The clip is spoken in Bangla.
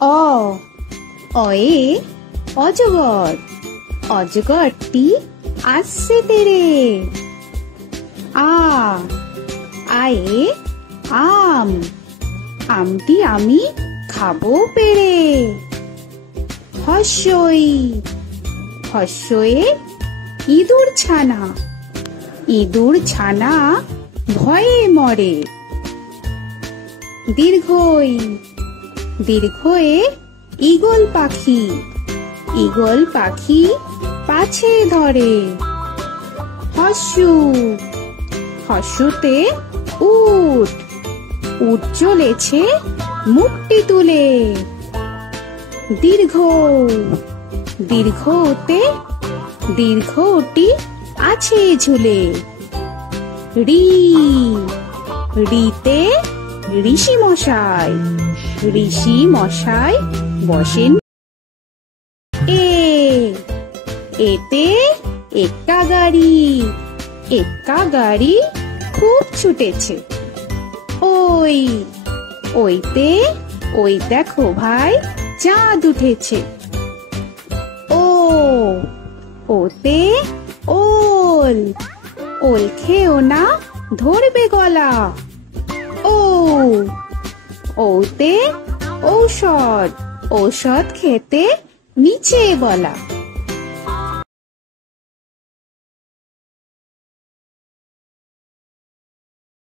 অ অয়ে অজগর, অজগরটি আসছে তেরে। আ আয়ে আম, আমটি আমি খাবো পেড়ে। হস্যই হস্যয়ে ইঁদুর ছানা, ইঁদুর ছানা ভয়ে মরে। দীর্ঘই দীর্ঘয়ে ঈগল পাখি, ঈগল পাখি পাছে ধরে। হস্যু হস্যুতে উট, উট চলেছে মুখটি তুলে। দীর্ঘ দীর্ঘতে দীর্ঘটি আছে ঝুলে। রি রিতে ঋষি মশাই, ঋষি মশাই বসেন। এ এতে এক্কা গাড়ি, এক্কা গাড়ি খুব ছুটেছে। ওই ওইতে ওই দেখো ভাই চাঁদ উঠেছে। ও ওতে ওল, ওল খেও না ধরবে গলা। ও ওতে ঔষধ, ঔষধ খেতে নিচে গলা।